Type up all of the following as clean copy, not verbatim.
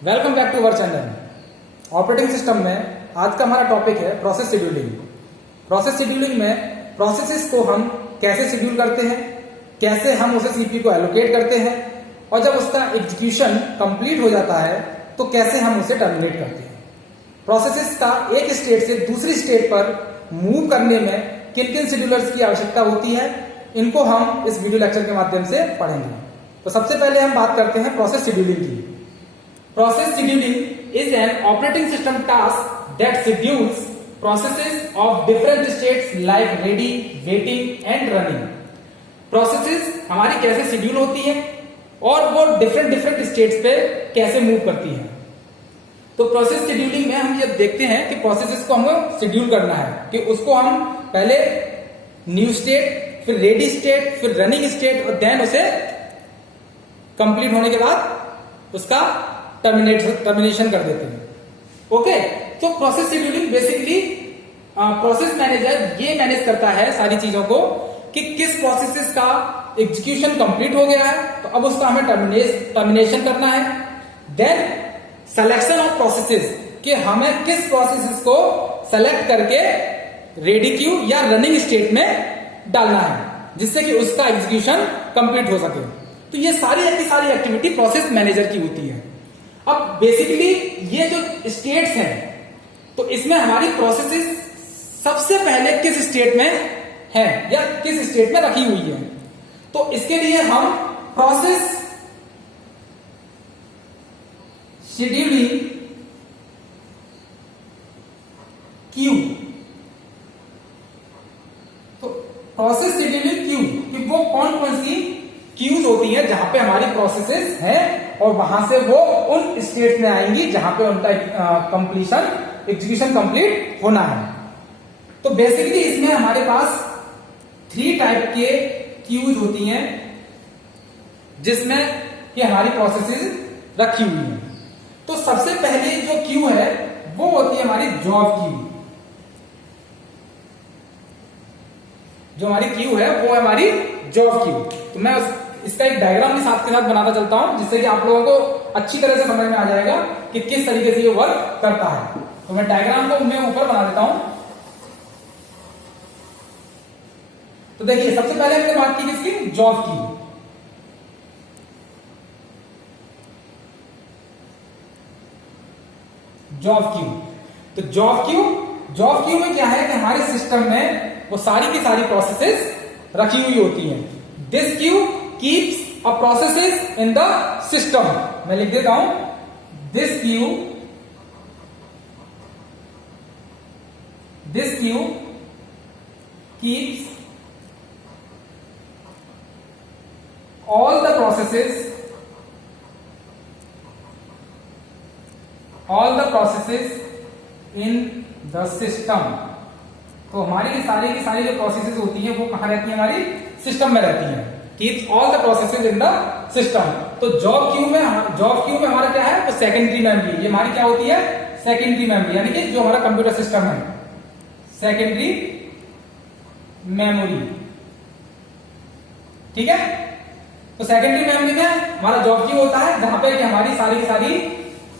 Welcome back to our channel. Operating system में आज का हमारा टॉपिक है प्रोसेस शेड्यूलिंग। प्रोसेस शेड्यूलिंग में प्रोसेसेस को हम कैसे शेड्यूल करते हैं, कैसे हम उसे सीपीयू को एलोकेट करते हैं और जब उसका एग्जीक्यूशन कंप्लीट हो जाता है तो कैसे हम उसे टर्मिनेट करते हैं। प्रोसेसेस का एक स्टेट से दूसरी स्टेट पर मूव करने में किन किन शेड्यूलर्स की आवश्यकता होती है, इनको हम इस वीडियो लेक्चर के माध्यम से पढ़ेंगे। तो सबसे पहले हम बात करते हैं प्रोसेस शेड्यूलिंग की। Process scheduling is an operating system task that schedules processes of different states like ready, waiting and running. Processes हमारी कैसे शेड्यूल होती है और वो डिफरेंट स्टेट्स पे कैसे मूव करती है। तो प्रोसेस शेड्यूलिंग में हम ये देखते हैं कि प्रोसेसेस को हमें शेड्यूल करना है कि उसको हम पहले न्यू स्टेट, फिर रेडी स्टेट, फिर रनिंग स्टेट और देन उसे कंप्लीट होने के बाद उसका टर्मिनेशन कर देते हैं। ओके, तो process scheduling basically process manager ये मैनेज करता है सारी चीजों को कि किस प्रोसेसेस का एग्जीक्यूशन कंप्लीट हो गया है तो अब उसका हमें टर्मिनेशन करना है। देन सिलेक्शन ऑफ प्रोसेसेस कि हमें किस प्रोसेसेस को सेलेक्ट करके रेडी क्यू या रनिंग स्टेट में डालना है जिससे कि उसका एग्जीक्यूशन कंप्लीट हो सके। तो ये सारी की सारी एक्टिविटी प्रोसेस मैनेजर की होती है। अब बेसिकली ये जो स्टेट्स हैं तो इसमें हमारी प्रोसेसेस सबसे पहले किस स्टेट में है या किस स्टेट में रखी हुई है, तो इसके लिए हम प्रोसेस शेड्यूलिंग क्यू, तो प्रोसेस शेड्यूलिंग क्यू कि वो कौन कौन सी क्यूज होती है जहां पे हमारी प्रोसेसेस हैं और वहां से वो उन स्टेट में आएंगी जहां पे उनका कंप्लीशन एग्जीक्यूशन कंप्लीट होना है। तो बेसिकली इसमें हमारे पास 3 टाइप के क्यूज होती हैं जिसमें कि हमारी प्रोसेसेस रखी हुई हैं। तो सबसे पहले जो क्यू है वो होती है हमारी जॉब क्यू। जो हमारी क्यू है वो है हमारी जॉब क्यू। तो मैं इसका एक डायग्राम भी साथ के साथ बनाता चलता हूं जिससे कि आप लोगों को अच्छी तरह से समझ में आ जाएगा कि किस तरीके से ये वर्क करता है। तो मैं डायग्राम को मैं ऊपर बना देता हूं। तो देखिए सबसे पहले हमने बात की किसकी, जॉब की। जॉब क्यू, तो जॉब क्यू में क्या है कि हमारे सिस्टम में वो सारी की सारी प्रोसेसेस रखी हुई होती हैं। This Q keeps a processes in the system। मैं लिख देता हूं, this queue keeps all the processes in the system। तो हमारी की सारी जो प्रोसेसेस होती हैं वो कहां रहती है, हमारी सिस्टम में रहती हैं। Keeps all the processes in the system। तो जॉब क्यू में हमारा क्या है, तो सेकेंडरी मेमोरी। ये हमारी क्या होती है, सेकेंडरी मेमोरी, यानी कि जो हमारा कंप्यूटर सिस्टम है सेकेंडरी मेमोरी। ठीक है, तो सेकेंडरी मेमोरी में हमारा जॉब क्यू होता है जहां पे कि हमारी सारी की सारी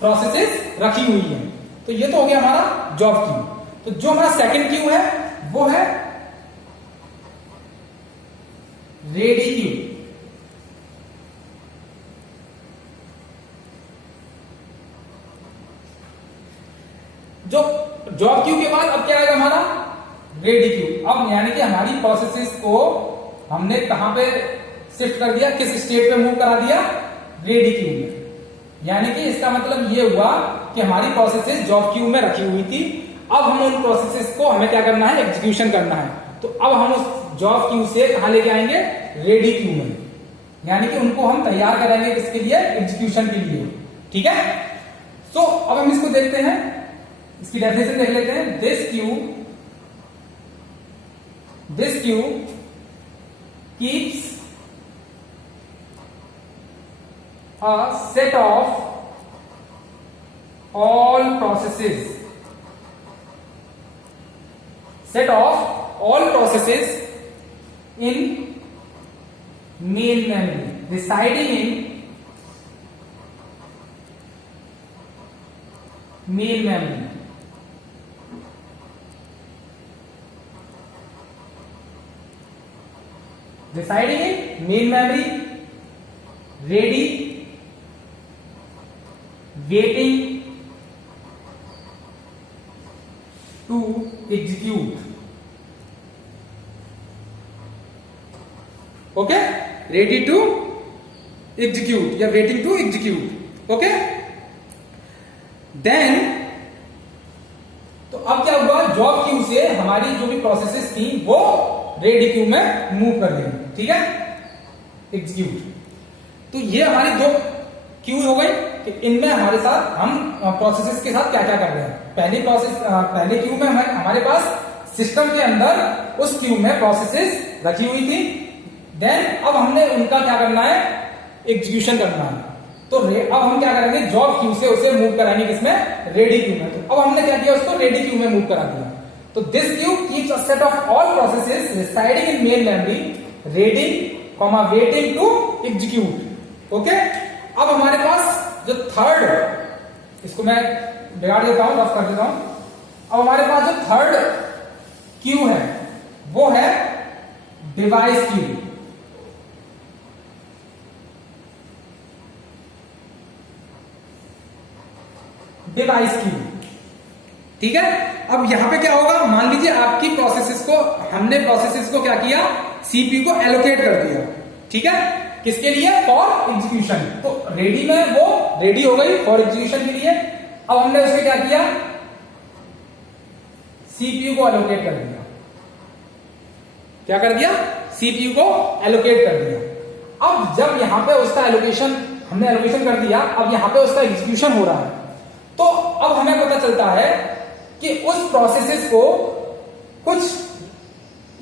प्रोसेसेस रखी हुई है। तो ये तो हो गया हमारा जॉब क्यू। तो जो हमारा सेकेंड क्यू है वो है रेडी क्यू। जो जॉब क्यू के बाद अब क्या आएगा हमारा रेडी क्यू। अब यानी कि हमारी प्रोसेसेस को हमने कहां पे शिफ्ट कर दिया, किस स्टेट पे मूव करा दिया, रेडी क्यू में। यानी कि इसका मतलब ये हुआ कि हमारी प्रोसेसेस जॉब क्यू में रखी हुई थी। अब हम उन प्रोसेसेस को हमें क्या करना है, एग्जीक्यूशन करना है। तो अब हम उस जॉब क्यू से कहां लेके आएंगे, रेडी क्यू में। यानी कि उनको हम तैयार करेंगे किसके लिए, एग्जीक्यूशन के लिए। ठीक है, तो अब हम इसको देखते हैं, इसकी डेफिनेशन देख लेते हैं। This queue keeps a set of all processes in main memory residing in main memory, residing in main memory, ready, waiting to execute. Okay, ready to execute या waiting to execute. Okay, then तो अब क्या हुआ, job queue से हमारी जो भी processes थी वो रेडी क्यू में मूव कर देंगे. ठीक है, एग्जीक्यूट. तो ये हमारी दो क्यू हो गई कि इनमें हमारे साथ हम प्रोसेसेस के साथ क्या क्या कर रहे हैं. पहले क्यू में हमारे पास सिस्टम के अंदर उस क्यू में प्रोसेसेस रखी हुई थी. देन अब हमने उनका क्या करना है, एग्जीक्यूशन करना है. तो अब हम क्या करेंगे, जॉब क्यू से उसे मूव कराएंगे किसमें, रेडी क्यू में. तो अब हमने क्या किया, उसको रेडी क्यू में मूव करा दिया. तो this queue keeps a set of all processes residing in main memory, ready, waiting to execute. Okay, अब हमारे पास जो थर्ड, इसको मैं बिगाड़ देता हूं, रफ कर देता हूं. अब हमारे पास जो थर्ड क्यू है वो है डिवाइस क्यू. Device Q. ठीक है, अब यहां पे क्या होगा, मान लीजिए आपकी हमने प्रोसेसेस को क्या किया, सीपीयू को एलोकेट कर दिया. ठीक है, किसके लिए, फॉर एग्जीक्यूशन. तो रेडी में वो रेडी हो गई फॉर एग्जीक्यूशन के लिए. अब हमने उसमें क्या किया, सीपीयू को एलोकेट कर दिया. क्या कर दिया, सीपीयू को एलोकेट कर दिया. अब जब यहां पे उसका हमने एलोकेशन कर दिया, अब यहां पे उसका एग्जीक्यूशन हो रहा है. तो अब हमें पता चलता है कि उस प्रोसेसेस को कुछ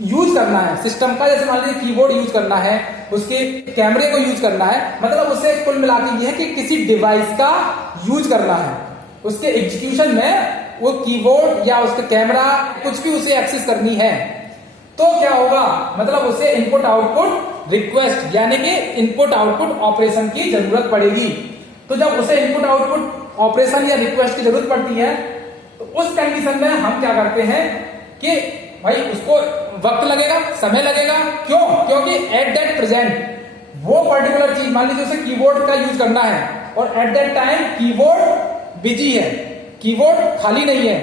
यूज करना है सिस्टम का. जैसे मान लीजिए कीबोर्ड यूज करना है, उसके कैमरे को यूज करना है, मतलब उसे कुल मिला के ये है कि किसी डिवाइस का यूज करना है. उसके एग्जीक्यूशन में वो कीबोर्ड या उसका कैमरा कुछ भी उसे एक्सेस करनी है. तो क्या होगा, मतलब उसे इनपुट आउटपुट रिक्वेस्ट यानी कि इनपुट आउटपुट ऑपरेशन की जरूरत पड़ेगी. तो जब उसे इनपुट आउटपुट ऑपरेशन या रिक्वेस्ट की जरूरत पड़ती है, तो उस कंडीशन में हम क्या करते हैं कि भाई उसको वक्त लगेगा, समय लगेगा. क्यों, क्योंकि एट दैट प्रेजेंट वो पर्टिकुलर चीज, मान लीजिए उसे कीबोर्ड का यूज करना है और at that time keyboard busy है, कीबोर्ड खाली नहीं है.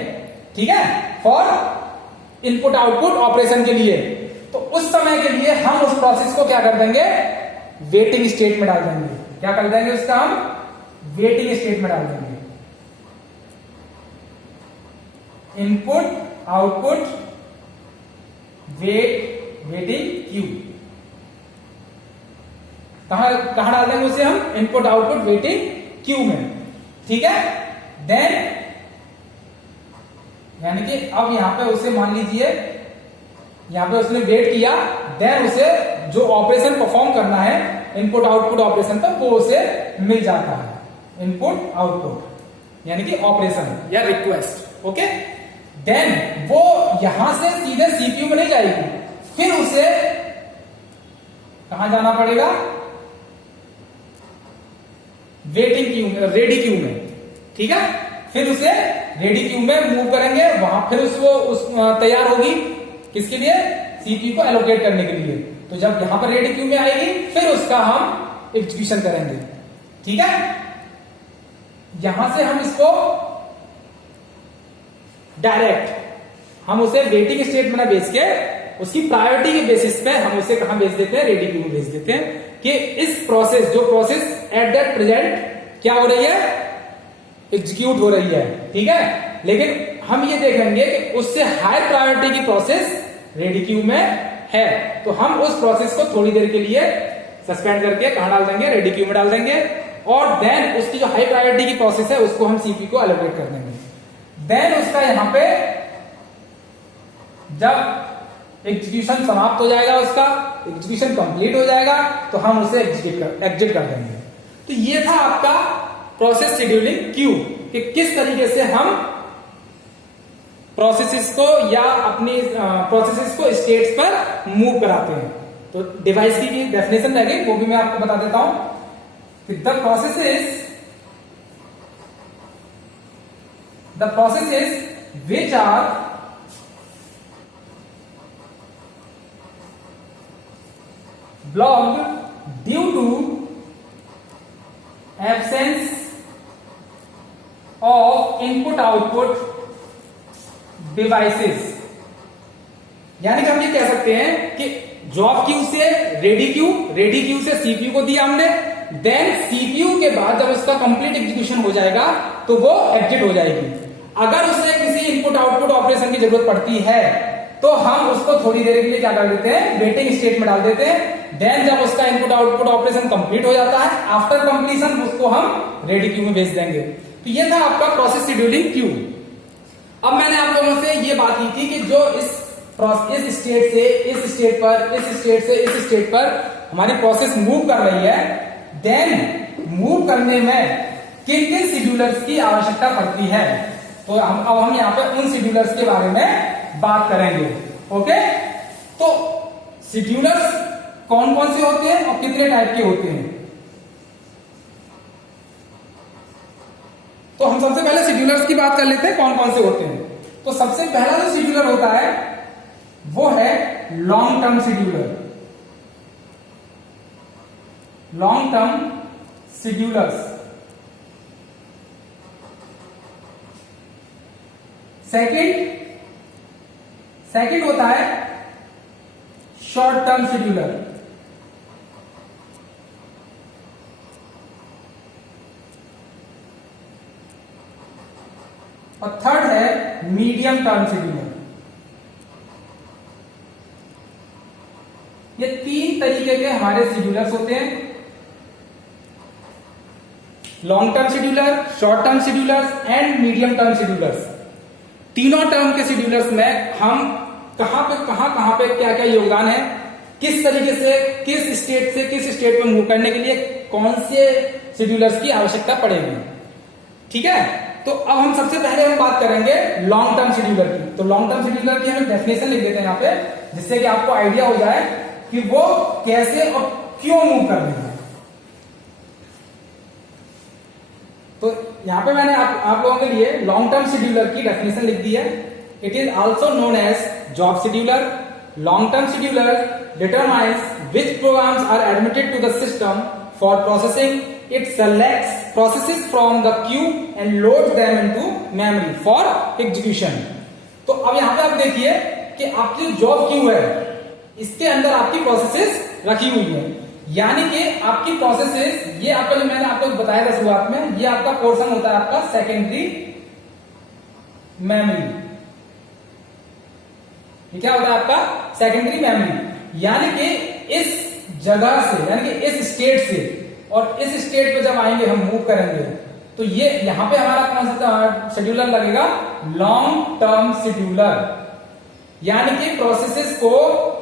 ठीक है, फॉर इनपुट आउटपुट ऑपरेशन के लिए. तो उस समय के लिए हम उस प्रोसेस को क्या कर देंगे, वेटिंग स्टेट में डाल देंगे. क्या कर देंगे, उसका हम वेटिंग स्टेट में डाल देंगे. Input output waiting queue. कहां डाल देंगे उसे हम, इनपुट आउटपुट वेटिंग क्यू में. ठीक है, देन यानी कि अब यहां पे उसे मान लीजिए यहां पे उसने वेट किया, देन उसे जो ऑपरेशन परफॉर्म करना है इनपुट आउटपुट ऑपरेशन का वो उसे मिल जाता है. इनपुट आउटपुट यानी कि ऑपरेशन या रिक्वेस्ट. ओके, देन वो यहां से सीधे सीपीयू में नहीं जाएगी, फिर उसे कहां जाना पड़ेगा, वेटिंग क्यू में, रेडी क्यू में. ठीक है, फिर उसे रेडी क्यू में मूव करेंगे. वहां फिर उसको तैयार होगी किसके लिए, सीपीयू को एलोकेट करने के लिए. तो जब यहां पर रेडी क्यू में आएगी, फिर उसका हम एग्जीक्यूशन करेंगे. ठीक है, यहां से हम इसको डायरेक्ट हम उसे वेटिंग स्टेट में ना भेज के उसकी प्रायोरिटी के बेसिस पे हम उसे कहां भेज देते हैं, रेडी क्यू में भेज देते हैं कि इस प्रोसेस, जो प्रोसेस एट दैट प्रेजेंट क्या हो रही है, एग्जीक्यूट हो रही है. ठीक है, लेकिन हम ये देखेंगे कि उससे हायर प्रायोरिटी की प्रोसेस रेडी क्यू में है, तो हम उस प्रोसेस को थोड़ी देर के लिए सस्पेंड करके कहां डाल देंगे, रेडी क्यू में डाल देंगे. और देन उसकी जो हाई प्रायोरिटी की प्रोसेस है उसको हम सीपीयू को एलोकेट कर देंगे. देन उसका यहां पे जब एग्जीक्यूशन समाप्त हो जाएगा, उसका एग्जीक्यूशन कंप्लीट हो जाएगा, तो हम उसे एग्जिट कर देंगे. तो ये था आपका प्रोसेस शेड्यूलिंग क्यू कि किस तरीके से हम प्रोसेसेस को या अपनी प्रोसेसेस को स्टेट्स पर मूव कराते हैं. तो डिवाइस की डेफिनेशन रहेगी, वो भी मैं आपको बता देता हूं. The processes the processes which are blocked due to absence of input output devices। यानी कि हम ये कह सकते हैं कि जॉब क्यू से रेडी क्यू से सीपीयू को दिया हमने, देन सीपीयू के बाद जब उसका कंप्लीट एग्जीक्यूशन हो जाएगा तो वो एग्जिट हो जाएगी। अगर उसे किसी इनपुट आउटपुट ऑपरेशन की जरूरत पड़ती है तो हम उसको थोड़ी देर के लिए क्या कर देते हैं, वेटिंग स्टेट में डाल देते हैं। देन जब उसका इनपुट आउटपुट ऑपरेशन कंप्लीट हो जाता है, आफ्टर कंप्लीशन उसको हम रेडी क्यू में भेज देंगे। तो ये था आपका प्रोसेस शेड्यूलिंग क्यू। अब मैंने आप लोगों से ये बात की थी कि जो इस स्टेट से इस स्टेट पर, इस स्टेट से इस स्टेट पर हमारी प्रोसेस मूव कर रही है, देन मूव करने में किन किन शेड्यूलर्स की आवश्यकता पड़ती है। तो अब हम यहाँ पे उन शेड्यूलर्स के बारे में बात करेंगे। ओके, तो शेड्यूलर्स कौन कौन से होते हैं और कितने टाइप के होते हैं। तो हम सबसे पहले शेड्यूलर्स की बात कर लेते हैं कौन कौन से होते हैं। तो सबसे पहला जो शेड्यूलर होता है वो है long term scheduler. Long term schedulers. Second होता है शॉर्ट टर्म शेड्यूलर। और थर्ड है मीडियम टर्म शेड्यूलर। ये तीन तरीके के हमारे शेड्यूलर्स होते हैं, long term scheduler, short term schedulers and medium term schedulers. तीनों टर्म के शेड्यूलर्स में हम कहां पे क्या क्या योगदान है, किस तरीके से किस स्टेट से किस स्टेट में मूव करने के लिए कौन से शेड्यूलर्स की आवश्यकता पड़ेगी। ठीक है, तो अब हम सबसे पहले हम बात करेंगे लॉन्ग टर्म शेड्यूलर की। तो लॉन्ग टर्म शेड्यूलर की हम डेफिनेशन लिख देते हैं यहाँ पे, जिससे कि आपको आइडिया हो जाए कि वो कैसे और क्यों मूव कर रही है। तो यहां पे मैंने आप लोगों के लिए लॉन्ग टर्म शेड्यूलर की डेफिनेशन लिख दी है। It is also known as job scheduler. Long term scheduler determines which programs are admitted to the system for processing. It selects processes from the queue and loads them into memory for execution। तो अब यहां पे आप देखिए कि आपकी job queue है, इसके अंदर आपकी प्रोसेसेस रखी हुई है। यानी कि आपकी प्रोसेसेस, ये आपका जो मैंने आपको बताया था शुरुआत में, ये आपका पोर्शन होता है आपका सेकेंडरी मेमोरी। ये क्या होता है आपका सेकेंडरी मेमोरी। यानी कि इस जगह से, यानी कि इस स्टेट से और इस स्टेट पे जब आएंगे हम मूव करेंगे, तो ये यहां पे हमारा कौन सा शेड्यूलर लगेगा, लॉन्ग टर्म शेड्यूलर। यानी कि प्रोसेसेस को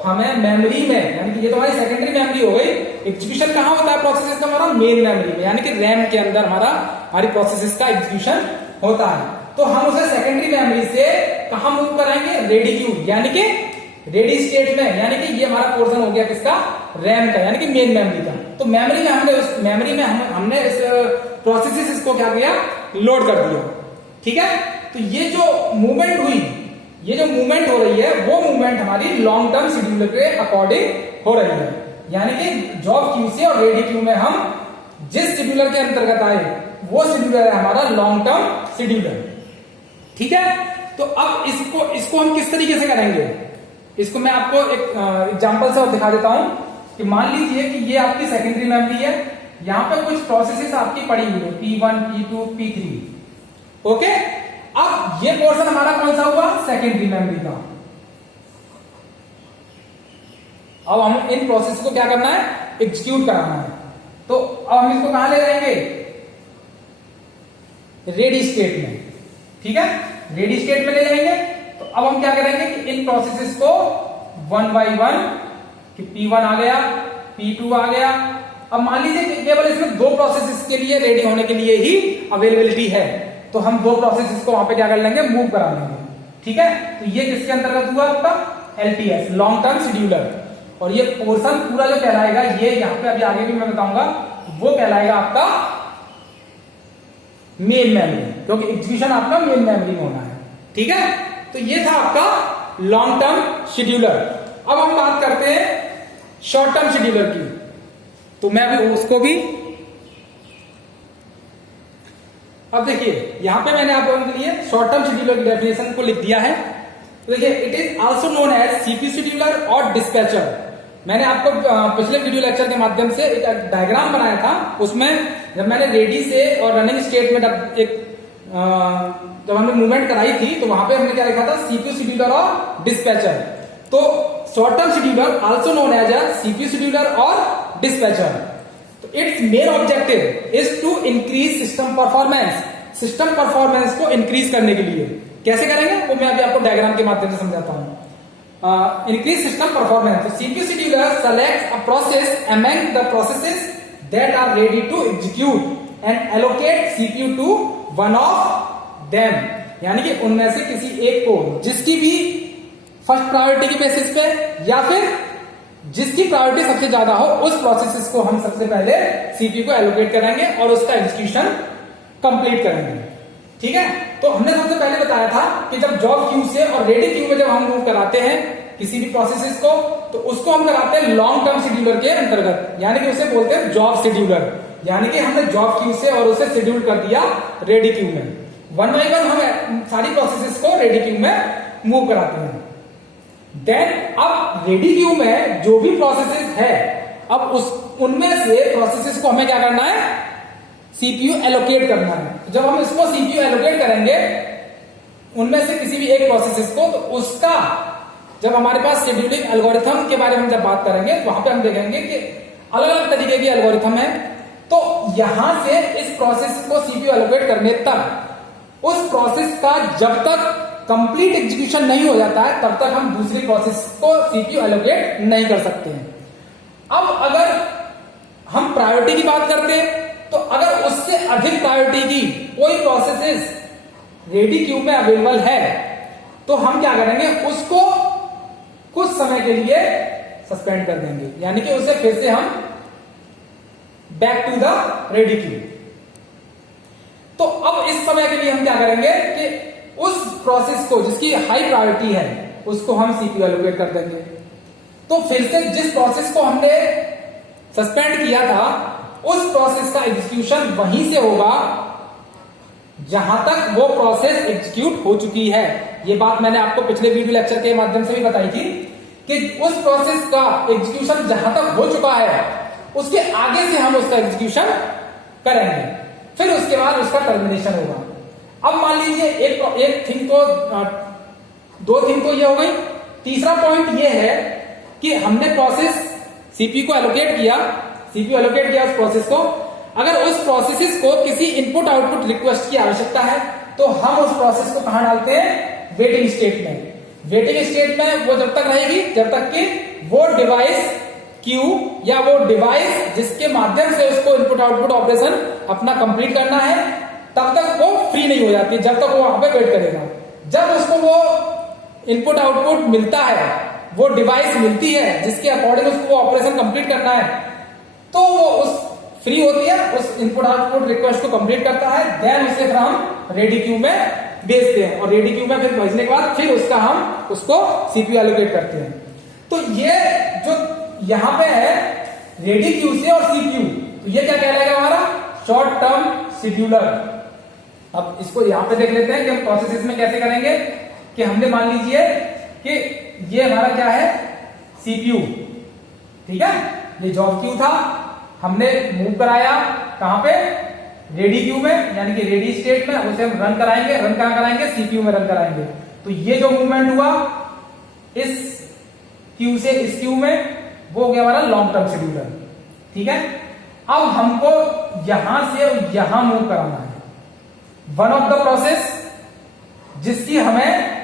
हमें मेमोरी में, यानी कि ये तो हमारी सेकेंडरी मेमोरी हो गई, एग्जीक्यूशन कहां होता है प्रोसेसेस का, हमारा मेन मेमोरी में, यानी कि रैम के अंदर हमारी प्रोसेसेस का एग्जीक्यूशन होता है। तो हम उसे सेकेंडरी मेमोरी से कहां मूव कराएंगे, रेडी क्यू, यानी कि रेडी स्टेट में। यानी कि ये हमारा पोर्शन हो गया किसका, रैम का, यानी कि मेन मेमोरी का। तो मेमोरी में हमने इस प्रोसेसेस को क्या किया, लोड कर दिया। ठीक है, तो ये जो मूवमेंट हुई, ये जो मूवमेंट हो रही है, वो मूवमेंट हमारी लॉन्ग टर्म शेड्यूलर के अकॉर्डिंग हो रही है। यानी कि जॉब क्यू से और रेडी क्यू में हम जिस शेड्यूलर के अंतर्गत आए, वो शेड्यूलर है हमारा लॉन्ग टर्म शेड्यूलर। ठीक है, तो अब इसको हम किस तरीके से करेंगे, इसको मैं आपको एक एग्जांपल से और दिखा देता हूं कि मान लीजिए कि ये आपकी सेकेंडरी मेमोरी है, यहां पे कुछ प्रोसेसेस आपकी पड़ी हुई है, P1, P2, P3। ओके, अब ये पोर्शन हमारा कौन सा हुआ, सेकेंडरी मेमोरी का। अब हम इन प्रोसेस को क्या करना है, एग्जीक्यूट कराना है। तो अब हम इसको कहां ले जाएंगे, रेडी स्टेट में। ठीक है, रेडी स्टेट में ले जाएंगे। तो अब हम क्या करेंगे कि इन प्रोसेसेस को वन बाय वन, कि P1 आ गया, P2 आ गया। अब मान लीजिए कि केवल इसमें दो प्रोसेसेस के लिए रेडी होने के लिए ही अवेलेबिलिटी है, तो हम दो प्रोसेसेस को वहां पे क्या कर लेंगे, मूव करा लेंगे। ठीक है, तो ये किसके अंतर्गत हुआ आपका, LTS, लॉन्ग टर्म शेड्यूलर। और ये पोर्शन पूरा जो कहलाएगा, ये यहां पे अभी आगे भी मैं बताऊंगा, वो कहलाएगा आपका मेन मेमोरी, क्योंकि एग्जीक्यूशन आपका मेन मेमोरी में होना है। ठीक है, तो ये था आपका लॉन्ग टर्म शेड्यूलर। अब हम बात करते हैं शॉर्ट टर्म शेड्यूलर की। तो मैं अभी उसको भी, अब देखिए यहां पे मैंने आप लोगों के लिए शॉर्ट टर्म शेड्यूलर की डेफिनेशन को लिख दिया है। तो देखिए, it is also known as CPU scheduler और डिस्पैचर। मैंने आपको पिछले वीडियो लेक्चर के माध्यम से एक डायग्राम बनाया था, उसमें जब मैंने रेडी से और रनिंग स्टेट में जब हमने मूवमेंट कराई थी, तो वहां पे हमने क्या लिखा था, सीपीयू शेड्यूलर और डिस्पैचर। तो short term scheduler also known as a CPU scheduler और डिस्पैचर। तो its main objective is to increase system performance. System performance को इंक्रीज करने के लिए कैसे करेंगे वो मैं अभी आपको डायग्राम के माध्यम से समझाता हूं। Increase system performance, CPU scheduler select a process among the processes that are ready to execute and allocate CPU to one of them. यानी कि उनमें से किसी एक को, जिसकी भी फर्स्ट प्रायोरिटी के बेसिस पे या फिर जिसकी प्रायोरिटी सबसे ज्यादा हो, उस प्रोसेसेस को हम सबसे पहले सीपीयू को एलोकेट करेंगे और उसका एग्जीक्यूशन कंप्लीट करेंगे। ठीक है, तो हमने सबसे पहले बताया था कि जब जॉब क्यू से और रेडी क्यू में जब हम मूव कराते हैं किसी भी प्रोसेसेस को, तो उसको हम कराते हैं लॉन्ग टर्म शेड्यूलर के अंतर्गत, यानी कि उसे बोलते हैं जॉब शेड्यूलर। यानी कि हमने जॉब क्यू से और उसे शेड्यूल कर दिया रेडी क्यू में। वन बाई वन हम सारी प्रोसेसेस को रेडी क्यू में मूव कराते हैं। देन अब रेडी क्यू में जो भी प्रोसेसेस है, अब उनमें से प्रोसेसेस को हमें क्या करना है, सीपीयू एलोकेट करना है। जब हम इसको सीपीयू एलोकेट करेंगे उनमें से किसी भी एक प्रोसेसेस को, तो उसका जब हमारे पास शेड्यूलिंग एल्गोरिथम के बारे में जब बात करेंगे, वहां पे हम देखेंगे कि अलग अलग तरीके की एल्गोरिथम है। तो यहां से इस प्रोसेस को सीपीयू एलोकेट करने तक, उस प्रोसेस का जब तक कंप्लीट एग्जीक्यूशन नहीं हो जाता है, तब तक हम दूसरी प्रोसेस को सीपीयू एलोकेट नहीं कर सकते हैं। अब अगर हम प्रायोरिटी की बात करते हैं, तो अगर उससे अधिक प्रायोरिटी की कोई प्रोसेसेस रेडी क्यू में अवेलेबल है, तो हम क्या करेंगे, उसको कुछ समय के लिए सस्पेंड कर देंगे, यानी कि उसे फिर से हम back to the ready queue. तो अब इस समय के लिए हम क्या करेंगे कि उस प्रोसेस को जिसकी हाई प्रायोरिटी है उसको हम सीपीयू एलोकेट कर देंगे। तो फिर से जिस प्रोसेस को हमने सस्पेंड किया था, उस प्रोसेस का एग्जीक्यूशन वहीं से होगा जहां तक वो प्रोसेस एग्जीक्यूट हो चुकी है। ये बात मैंने आपको पिछले वीडियो लेक्चर के माध्यम से भी बताई थी कि उस प्रोसेस का एग्जीक्यूशन जहां तक हो चुका है, उसके आगे से हम उसका एग्जीक्यूशन करेंगे, फिर उसके बाद उसका टर्मिनेशन होगा। अब मान लीजिए एक थिंग तो, दो थिंग तो ये हो गई। तीसरा पॉइंट ये है कि हमने प्रोसेस सीपीयू को एलोकेट किया, सीपीयू एलोकेट किया उस प्रोसेस को। अगर उस प्रोसेस को किसी इनपुट आउटपुट रिक्वेस्ट की आवश्यकता है, तो हम उस प्रोसेस को कहां डालते हैं, वेटिंग स्टेट में। वेटिंग स्टेट में वो जब तक रहेगी जब तक कि वो डिवाइस क्यू या वो डिवाइस जिसके माध्यम से उसको इनपुट आउटपुट ऑपरेशन अपना कंप्लीट करना है, तब तक वो फ्री नहीं हो जाती, जब तक वो वहां पे वेट करेगा। जब उसको वो इनपुट आउटपुट मिलता है, वो डिवाइस मिलती है जिसके अकॉर्डिंग उसको वो ऑपरेशन कंप्लीट करना है, तो वो उस फ्री होती है, उस इनपुट आउटपुट रिक्वेस्ट को कंप्लीट करता है। देन उसे फिर हम रेडी क्यू में भेजते हैं और रेडी क्यू में फिर भेजने के बाद फिर उसको सीपीयू एलोकेट करते हैं। तो ये जो यहां पे है रेडी क्यू से और सीपीयू, तो ये क्या कहलाएगा हमारा शॉर्ट टर्म शेड्यूलर। अब इसको यहां पे देख लेते हैं कि हम प्रोसेसेस में कैसे करेंगे। कि हमने मान लीजिए कि ये हमारा क्या है, सीपीयू, ठीक है, ये जॉब क्यू था, हमने मूव कराया कहां पे, रेडी क्यू में, यानी कि रेडी स्टेट में। उसे हम रन कराएंगे, रन कहां कराएंगे, सीपीयू में रन कराएंगे। तो ये जो मूवमेंट हुआ इस क्यू से इस क्यू में, वो हो गया हमारा लॉन्ग टर्म शेड्यूलर। ठीक है, अब हमको यहां से यहां मूव कराना है वन ऑफ द प्रोसेस जिसकी हमें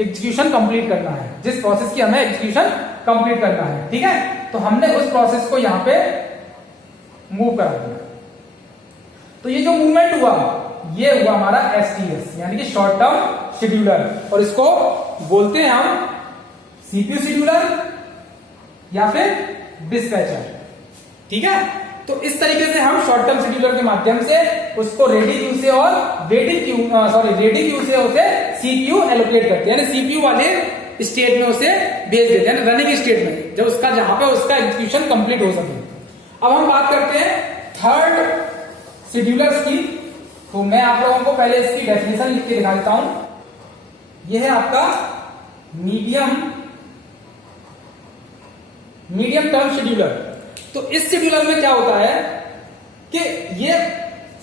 एग्जीक्यूशन कंप्लीट करना है, जिस प्रोसेस की हमें एग्जीक्यूशन कंप्लीट करना है। ठीक है, तो हमने उस प्रोसेस को यहां पे मूव करा दिया। तो ये जो मूवमेंट हुआ, ये हुआ हमारा एसटीएस, यानी कि शॉर्ट टर्म शेड्यूलर, और इसको बोलते हैं हम सीपीयू शेड्यूलर या फिर डिस्पैचर। ठीक है, तो इस तरीके से हम शॉर्ट टर्म शेड्यूलर के माध्यम से उसको रेडी क्यू से और रेडी क्यू से उसे सीपीयू एलोकेट करते हैं, यानी सीपीयू वाले स्टेट में उसे भेज देते हैं, रनिंग स्टेट में, जब उसका जहां पे उसका एग्जीक्यूशन कंप्लीट हो सके। अब हम बात करते हैं थर्ड शेड्यूलर्स की। तो मैं आप लोगों को पहले इसकी डेफिनेशन लिख के दिखा देता हूं। यह है आपका मीडियम टर्म शेड्यूलर। तो इस शेड्यूलर में क्या होता है कि ये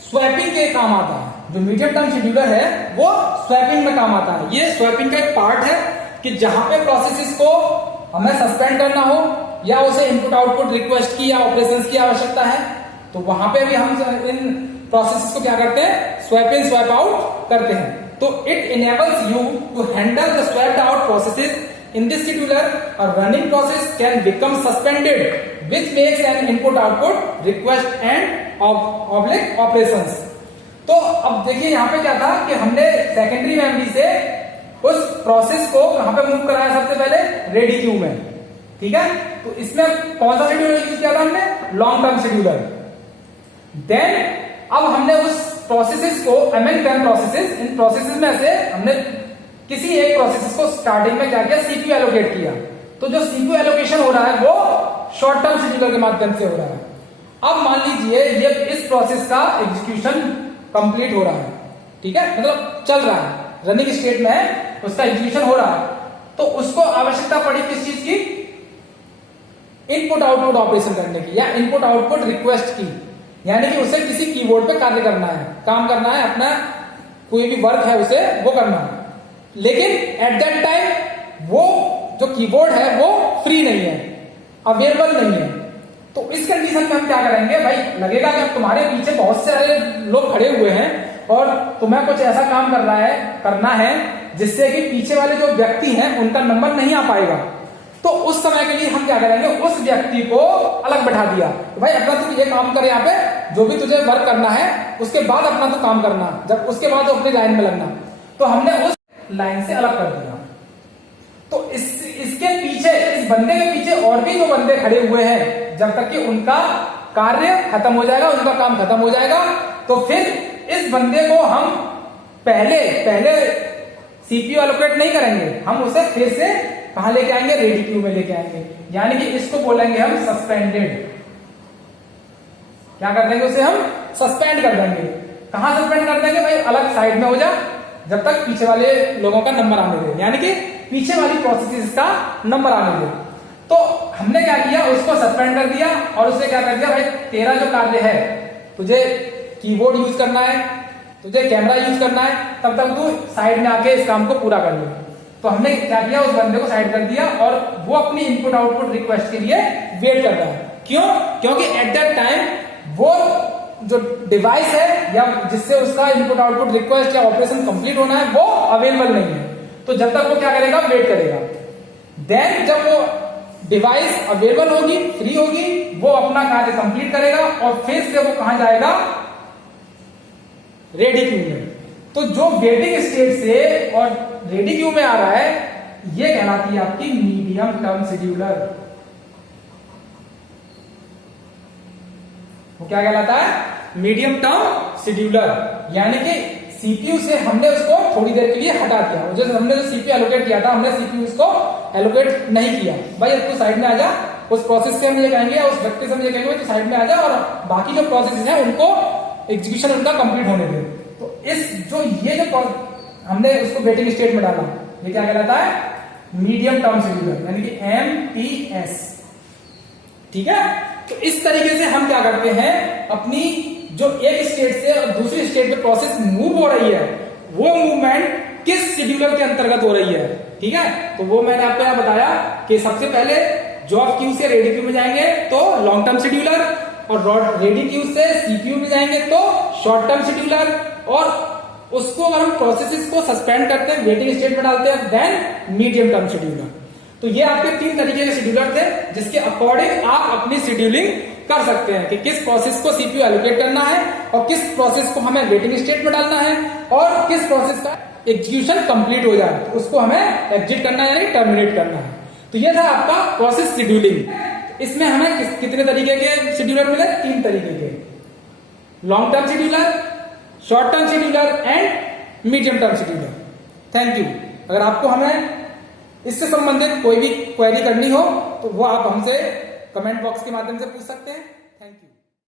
स्वैपिंग के काम आता है। जो मीडियम टर्म शेड्यूलर है वो स्वैपिंग में काम आता है। ये स्वैपिंग का एक पार्ट है कि जहां पे प्रोसेसेस को हमें सस्पेंड करना हो या उसे इनपुट आउटपुट रिक्वेस्ट की या ऑपरेशंस की आवश्यकता है, तो वहां पे भी हम इन प्रोसेसेस को क्या करते हैं, स्वैप इन स्वैप आउट करते हैं। तो it enables you to handle the swapped out processes in this scheduler. A running process can become suspended, which makes an input output request and operations. तो अब देखिए यहाँ पे क्या था कि हमने सेकेंडरी मेमोरी से उस प्रोसेस को कहां पे मूव कराया, सबसे पहले रेडी क्यू में, ठीक है। तो इसमें कौन सा शेड्यूलर यूज किया था हमने, लॉन्ग टर्म शेड्यूलर। देन अब हमने उस प्रोसेसेस को प्रोसेसेस, इन प्रोसेसेस में से हमने किसी एक प्रोसेस को स्टार्टिंग में क्या किया, सीपीयू एलोकेट किया। तो जो सीपीयू एलोकेशन हो रहा है वो शॉर्ट टर्म शेड्यूलर के माध्यम से हो रहा है। अब मान लीजिए ये इस प्रोसेस का एग्जीक्यूशन कंप्लीट हो रहा है, ठीक है, मतलब चल रहा है, रनिंग स्टेट में है, उसका एग्जीक्यूशन हो रहा है। तो उसको आवश्यकता पड़ी किस चीज की, इनपुट आउटपुट ऑपरेशन करने की या इनपुट आउटपुट रिक्वेस्ट की, यानी कि उसे किसी कीबोर्ड पे कार्य करना है, काम करना है, अपना कोई भी वर्क है उसे वो करना है। लेकिन एट दैट टाइम वो जो कीबोर्ड है वो फ्री नहीं है, अवेलेबल नहीं है। तो इस कंडीशन में हम क्या करेंगे, भाई लगेगा कि तुम्हारे पीछे बहुत सारे लोग खड़े हुए हैं और तुम्हें कुछ ऐसा काम करना है जिससे कि पीछे वाले जो व्यक्ति हैं उनका नंबर नहीं आ पाएगा। तो उस समय के लिए हम क्या करेंगे, उस व्यक्ति को अलग बैठा दिया, तो भाई अपना तू ये काम कर, यहाँ पे जो भी तुझे वर्क करना है उसके बाद अपना तो काम करना, जब उसके बाद तो अपनी लाइन में लगना। तो हमने उस लाइन से अलग कर दिया। तो इसके पीछे, इस बंदे के पीछे और भी जो बंदे खड़े हुए हैं, जब तक कि उनका कार्य खत्म हो जाएगा, उनका काम खत्म हो जाएगा, तो फिर इस बंदे को हम पहले सीपीयू एलोकेट नहीं करेंगे, हम उसे फिर से कहां लेके आएंगे, रेडी क्यू में लेके आएंगे। यानी कि इसको बोलेंगे हम सस्पेंडेड। क्या कर देंगे, उसे हम सस्पेंड कर देंगे। कहां सस्पेंड कर देंगे, भाई अलग साइड में हो जा, जब तक पीछे वाले लोगों का नंबर आने दे, यानी कि पीछे वाली प्रोसेस का नंबर आने दे। तो हमने क्या किया, उसको सस्पेंड कर दिया और उसे क्या कर दिया, भाई तेरा जो कार्य है, तुझे कीबोर्ड यूज करना है, तुझे कैमरा यूज करना है, तब तक तू साइड में आके इस काम को पूरा कर ले। तो हमने क्या किया, उस बंदे को साइड कर दिया और वो अपनी इनपुट आउटपुट रिक्वेस्ट के लिए वेट कर रहा है। क्यों, क्योंकि एट दैट टाइम वो जो डिवाइस है या जिससे उसका इनपुट आउटपुट रिक्वेस्ट या ऑपरेशन कंप्लीट होना है वो अवेलेबल नहीं है। तो जब तक वो क्या करेगा, वेट करेगा। देन जब वो डिवाइस अवेलेबल होगी, फ्री होगी, वो अपना कार्य कंप्लीट करेगा और फिर से वो कहां जाएगा, रेडी क्यू में। तो जो वेटिंग स्टेट से और रेडी क्यू में आ रहा है, ये कहलाती है आपकी मीडियम टर्म शेड्यूलर। वो क्या कहलाता है, मीडियम टर्म शेड्यूलर। यानी कि सीपीयू से हमने उसको थोड़ी देर के लिए हटा दिया, जैसे हमने जो सीपीयू एलोकेट किया था, हमने सीपीयू उसको एलोकेट नहीं किया, भाई अब तू साइड में आ जा। उस प्रोसेस से हम ये कहेंगे, उस व्यक्ति से हम ये कहेंगे, तू साइड में आ जा और बाकी जो प्रोसेस है उनको एग्जीक्यूशन उनका कंप्लीट होने दे। तो ये जो हमने उसको वेटिंग स्टेट में डाला, ये क्या कहलाता है, मीडियम टर्म शेड्यूलर, यानी कि MTS, ठीक है। तो इस तरीके से हम क्या करते हैं, अपनी जो एक स्टेट से और दूसरी स्टेट में प्रोसेस मूव हो रही है, वो मूवमेंट किस शेड्यूलर के अंतर्गत हो रही है, ठीक है। तो वो मैंने आपको यहां बताया कि सबसे पहले जॉब क्यू से रेडी क्यू में जाएंगे तो लॉन्ग टर्म शेड्यूलर, और रेडी क्यू से सीपीयू में जाएंगे तो शॉर्ट टर्म शेड्यूलर, और उसको अगर हम प्रोसेसेस को सस्पेंड करते हैं, वेटिंग स्टेट में डालते हैं, देन मीडियम टर्म शेड्यूलर। तो ये आपके 3 तरीके के शेड्यूलर थे, जिसके अकॉर्डिंग आप अपनी शेड्यूलिंग कर सकते हैं कि किस प्रोसेस को सीपीयू एलोकेट करना है और किस प्रोसेस को हमें वेटिंग स्टेट में डालना है, और किस प्रोसेस का एग्जीक्यूशन कंप्लीट हो जाए तो उसको हमें एग्जिट करना है, यानी टर्मिनेट करना है। तो ये था आपका प्रोसेस शेड्यूलिंग। इसमें हमें कितने तरीके के शेड्यूलर मिले? 3 तरीके के, long term scheduler, short term scheduler and medium term scheduler. Thank you. अगर आपको हमें इससे संबंधित कोई भी क्वेरी करनी हो तो वो आप हमसे कमेंट बॉक्स के माध्यम से पूछ सकते हैं। Thank you.